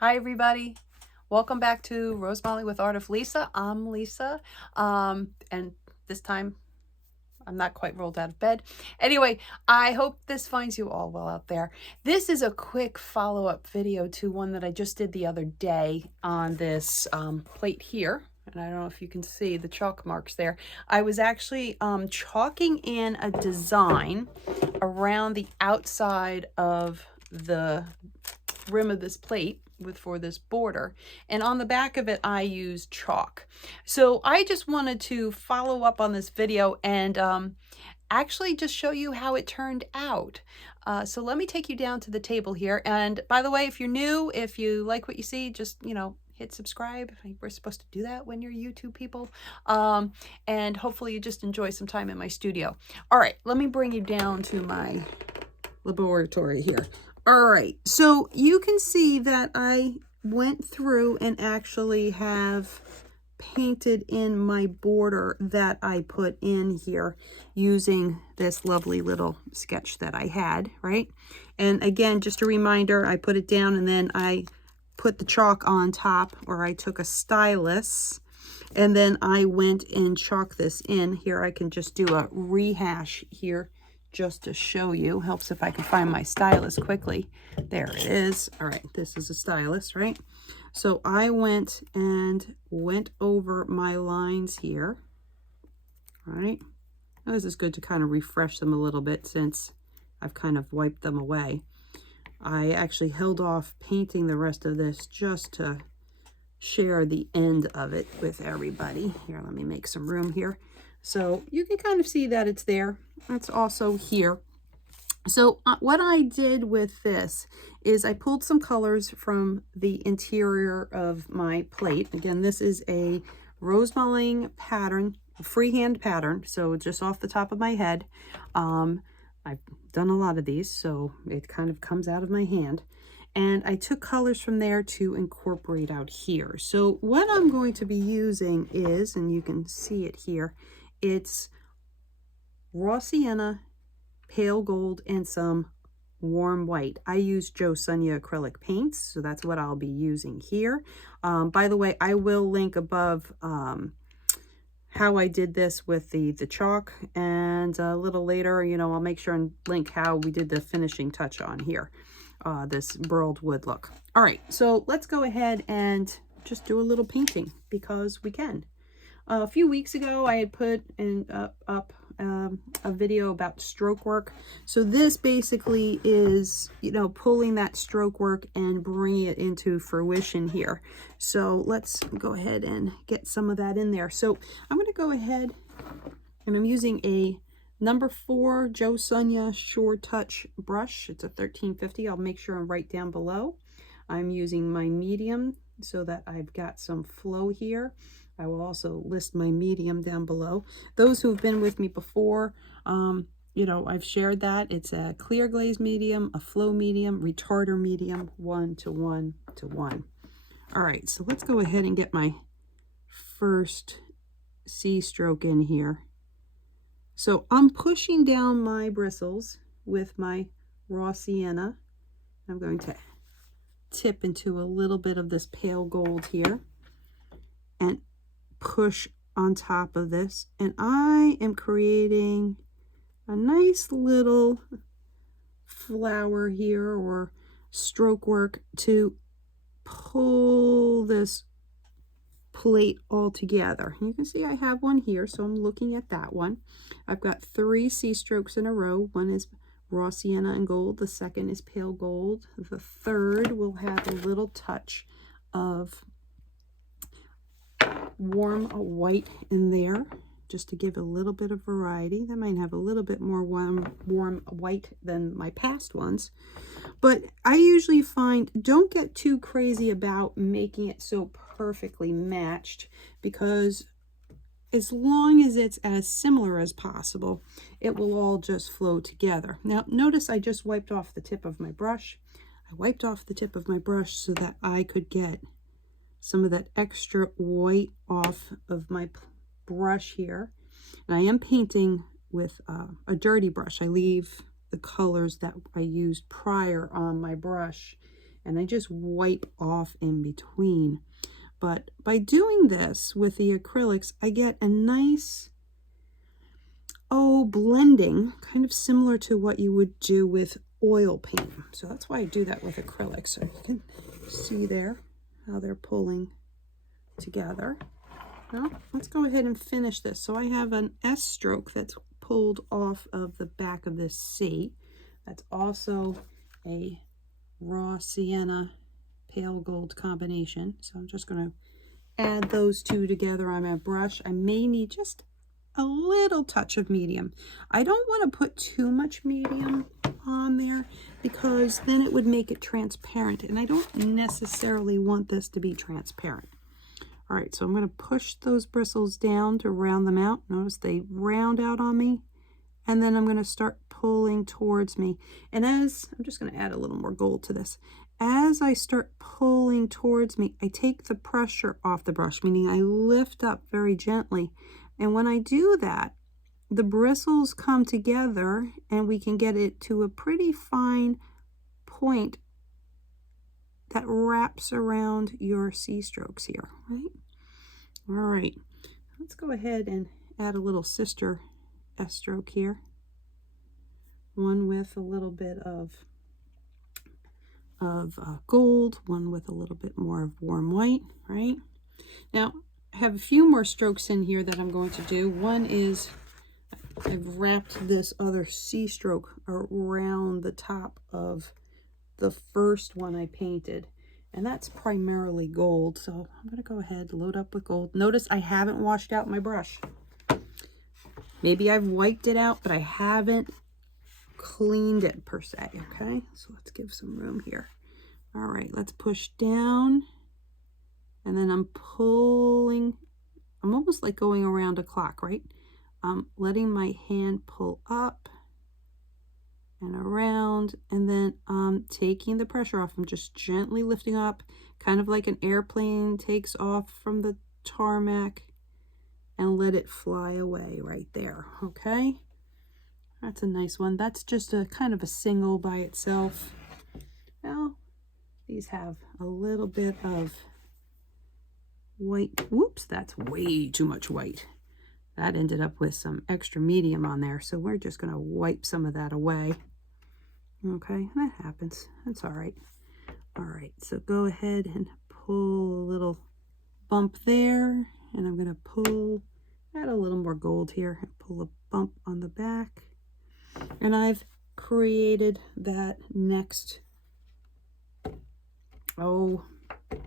Hi everybody, welcome back to Rosemaling with Art of Lisa. I'm Lisa, and this time I'm not quite rolled out of bed. Anyway, I hope this finds you all well out there. This is a quick follow-up video to one that I just did the other day on this plate here. And I don't know if you can see the chalk marks there. I was actually chalking in a design around the outside of the rim of this plate for this border, and on the back of it I used chalk. So I just wanted to follow up on this video and actually just show you how it turned out. So let me take you down to the table here, and by the way, if you're new, if you like what you see, just hit subscribe. We're supposed to do that when you're YouTube people. And hopefully you just enjoy some time in my studio. All right, let me bring you down to my laboratory here. All right, so you can see that I went through and actually have painted in my border that I put in here using this lovely little sketch that I had, right? And again, just a reminder, I put it down and then I put the chalk on top, or I took a stylus and then I went and chalked this in. Here I can just do a rehash here just to show you. Helps if I can find my stylus quickly. There it is. All right, this is a stylus, right? So I went over my lines here. All right. Now this is good to kind of refresh them a little bit since I've kind of wiped them away. I actually held off painting the rest of this just to share the end of it with everybody. Here, let me make some room here. So you can kind of see that it's there. It's also here. So what I did with this is I pulled some colors from the interior of my plate. Again, this is a Rosemaling pattern, a freehand pattern. So just off the top of my head. I've done a lot of these, so it kind of comes out of my hand. And I took colors from there to incorporate out here. So what I'm going to be using is, and you can see it here, it's raw sienna, pale gold, and some warm white. I use JoSonja acrylic paints, so that's what I'll be using here. By the way, I will link above how I did this with the chalk, and a little later, I'll make sure and link how we did the finishing touch on here. This burled wood look. All right, so let's go ahead and just do a little painting because we can. A few weeks ago, I had put up a video about stroke work. So this basically is, pulling that stroke work and bringing it into fruition here. So let's go ahead and get some of that in there. So I'm going to go ahead and I'm using a number 4 JoSonja Shore Touch brush. It's a 1350. I'll make sure and write down below. I'm using my medium so that I've got some flow here. I will also list my medium down below. Those who have been with me before, I've shared that. It's a clear glaze medium, a flow medium, retarder medium, 1 to 1 to 1. All right, so let's go ahead and get my first C stroke in here. So I'm pushing down my bristles with my raw sienna. I'm going to tip into a little bit of this pale gold here and push on top of this, and I am creating a nice little flower here or stroke work to pull this plate all together. You can see I have one here, so I'm looking at that one. I've got 3 C strokes in a row. One is raw sienna and gold, the second is pale gold, the third will have a little touch of warm white in there just to give a little bit of variety. That might have a little bit more warm white than my past ones, but I usually find don't get too crazy about making it so perfectly matched, because as long as it's as similar as possible, it will all just flow together. Now notice I just wiped off the tip of my brush. I wiped off the tip of my brush so that I could get some of that extra white off of my brush here. And I am painting with a dirty brush. I leave the colors that I used prior on my brush, and I just wipe off in between. But by doing this with the acrylics, I get a nice, blending, kind of similar to what you would do with oil paint. So that's why I do that with acrylics. So you can see there how they're pulling together. Now, let's go ahead and finish this. So I have an S stroke that's pulled off of the back of this C. That's also a raw sienna pale gold combination. So I'm just going to add those two together on my brush. I may need just a little touch of medium. I don't want to put too much medium on there because then it would make it transparent, and I don't necessarily want this to be transparent. All right, so I'm going to push those bristles down to round them out. Notice they round out on me, and then I'm going to start pulling towards me. And as I'm just going to add a little more gold to this. As I start pulling towards me, I take the pressure off the brush, meaning I lift up very gently. And when I do that, the bristles come together and we can get it to a pretty fine point that wraps around your C strokes here, right? All right, let's go ahead and add a little sister S stroke here. One with a little bit of gold, one with a little bit more of warm white, right? Now, I have a few more strokes in here that I'm going to do. One is I've wrapped this other C stroke around the top of the first one I painted, and that's primarily gold. So I'm going to go ahead, load up with gold. Notice I haven't washed out my brush. Maybe I've wiped it out, but I haven't cleaned it per se. Okay, so let's give some room here. All right, let's push down, and then I'm pulling. I'm almost like going around a clock, right? I'm letting my hand pull up and around, and then I'm taking the pressure off. I'm just gently lifting up, kind of like an airplane takes off from the tarmac, and let it fly away right there. Okay, that's a nice one. That's just a kind of a single by itself. Now these have a little bit of white. Whoops, that's way too much white. That ended up with some extra medium on there, so we're just going to wipe some of that away. Okay, that happens. That's all right. All right, so go ahead and pull a little bump there, and I'm going to add a little more gold here and pull a bump on the back. And I've created that next,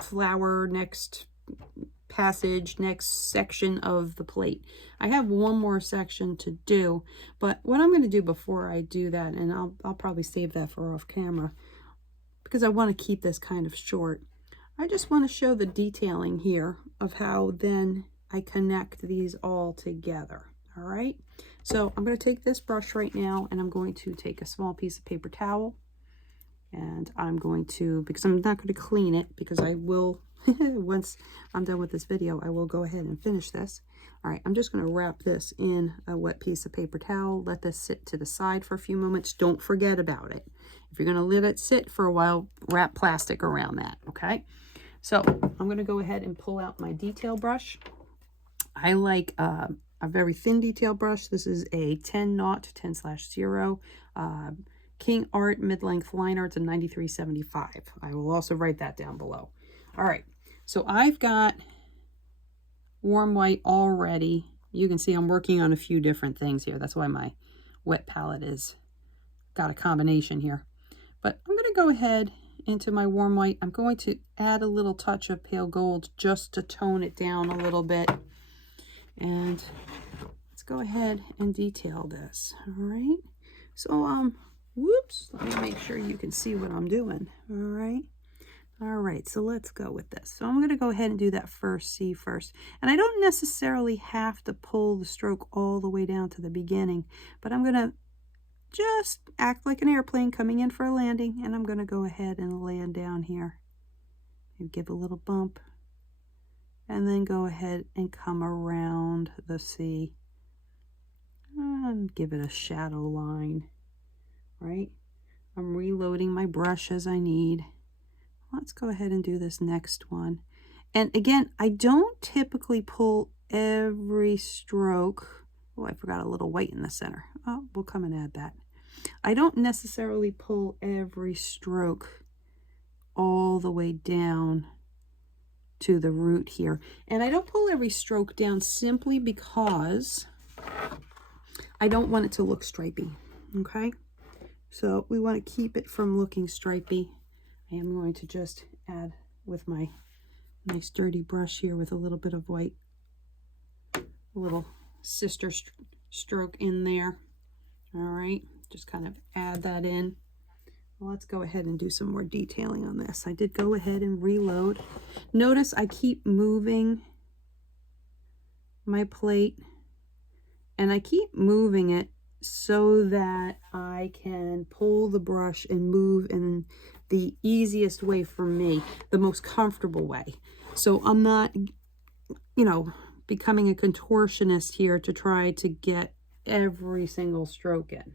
flower, next passage, next section of the plate. I have one more section to do, but what I'm going to do before I do that, and I'll probably save that for off camera because I want to keep this kind of short. I just want to show the detailing here of how then I connect these all together. All right, so I'm going to take this brush right now, and I'm going to take a small piece of paper towel, and I'm going to, because I'm not going to clean it, because I will once I'm done with this video, I will go ahead and finish this. All right, I'm just going to wrap this in a wet piece of paper towel. Let this sit to the side for a few moments. Don't forget about it. If you're going to let it sit for a while, wrap plastic around that, okay? So I'm going to go ahead and pull out my detail brush. I like a very thin detail brush. This is a 10/0 Kingart mid-length liner. It's a 9375. I will also write that down below. All right, so I've got warm white already. You can see I'm working on a few different things here. That's why my wet palette is got a combination here. But I'm going to go ahead into my warm white. I'm going to add a little touch of pale gold just to tone it down a little bit. And let's go ahead and detail this. All right, so whoops, let me make sure you can see what I'm doing. All right, so let's go with this. So I'm going to go ahead and do that first C first. And I don't necessarily have to pull the stroke all the way down to the beginning, but I'm going to just act like an airplane coming in for a landing, and I'm going to go ahead and land down here and give a little bump, and then go ahead and come around the C and give it a shadow line, right? I'm reloading my brush as I need. let's go ahead and do this next one. And again, I don't typically pull every stroke. Oh, I forgot a little white in the center. Oh, we'll come and add that. I don't necessarily pull every stroke all the way down to the root here. And I don't pull every stroke down simply because I don't want it to look stripy, okay? So we want to keep it from looking stripy. I am going to just add with my nice dirty brush here with a little bit of white, a little sister stroke in there. All right, just kind of add that in. Well, let's go ahead and do some more detailing on this. I did go ahead and reload. Notice I keep moving my plate, and I keep moving it so that I can pull the brush and move in the easiest way for me, the most comfortable way. So I'm not, you know, becoming a contortionist here to try to get every single stroke in.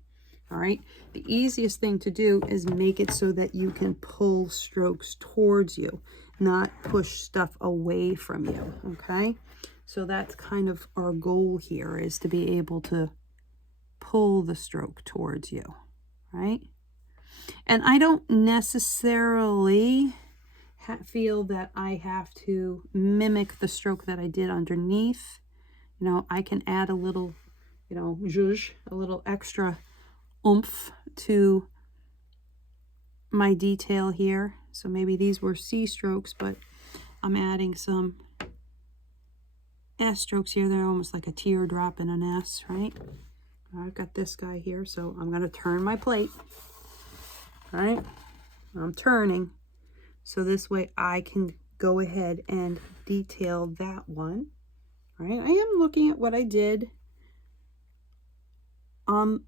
All right, the easiest thing to do is make it so that you can pull strokes towards you, not push stuff away from you, okay? So that's kind of our goal here, is to be able to pull the stroke towards you, right? And I don't necessarily feel that I have to mimic the stroke that I did underneath. You know, I can add a little, you know, zhuzh, a little extra oomph to my detail here. So maybe these were C strokes, but I'm adding some S strokes here. They're almost like a teardrop in an S, right? I've got this guy here, so I'm going to turn my plate. All right, I'm turning, so this way I can go ahead and detail that one. All right, I am looking at what I did on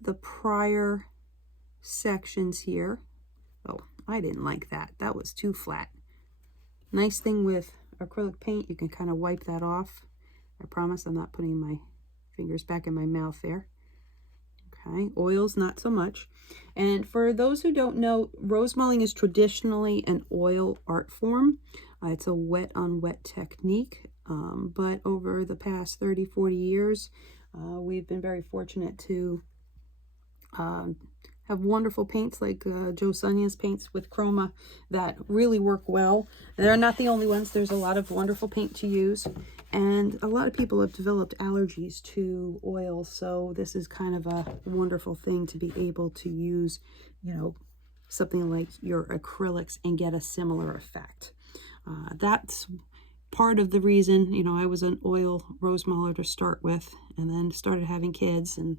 the prior sections here. Oh, I didn't like that. That was too flat. Nice thing with acrylic paint, you can kind of wipe that off. I promise I'm not putting my fingers back in my mouth there. Okay, oils not so much. And for those who don't know, Rosemaling is traditionally an oil art form. It's a wet on wet technique, but over the past 30-40 years, we've been very fortunate to have wonderful paints like JoSonja's paints with Chroma that really work well. They're not the only ones. There's a lot of wonderful paint to use, and a lot of people have developed allergies to oils, so this is kind of a wonderful thing to be able to use, you know, something like your acrylics and get a similar effect. That's part of the reason, you know, I was an oil Rosemaler to start with, and then started having kids and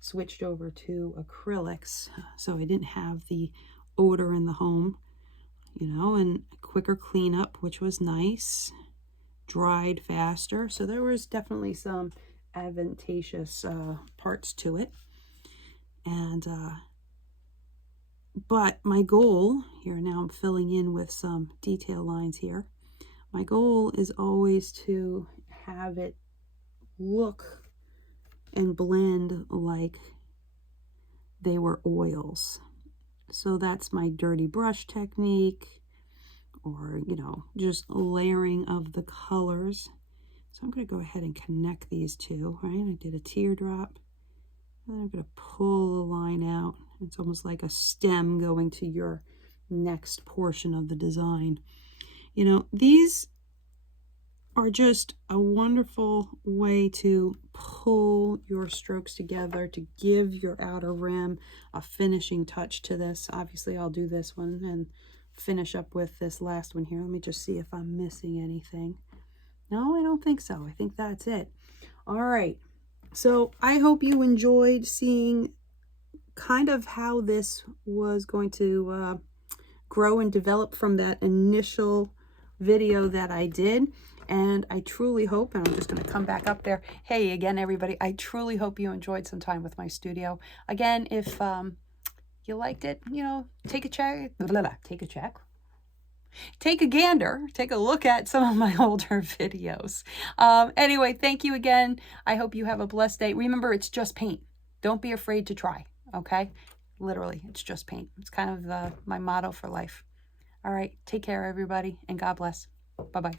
switched over to acrylics, so I didn't have the odor in the home, you know, and quicker cleanup, which was nice, dried faster, so there was definitely some advantageous parts to it. And but my goal here, now I'm filling in with some detail lines here, my goal is always to have it look and blend like they were oils. So that's my dirty brush technique, or, you know, just layering of the colors. So I'm going to go ahead and connect these two, right? I did a teardrop, and then I'm going to pull the line out. It's almost like a stem going to your next portion of the design. You know, these are just a wonderful way to pull your strokes together to give your outer rim a finishing touch to this. Obviously, I'll do this one and finish up with this last one here. Let me just see if I'm missing anything. No, I don't think so. I think that's it. All right. So I hope you enjoyed seeing kind of how this was going to grow and develop from that initial video that I did. And I truly hope, and I'm just going to come back up there. Hey, again, everybody, I truly hope you enjoyed some time with my studio. Again, if you liked it, you know, take a check, take a gander, take a look at some of my older videos. Anyway, thank you again. I hope you have a blessed day. Remember, it's just paint. Don't be afraid to try, okay? Literally, it's just paint. It's kind of my motto for life. All right, take care, everybody, and God bless. Bye-bye.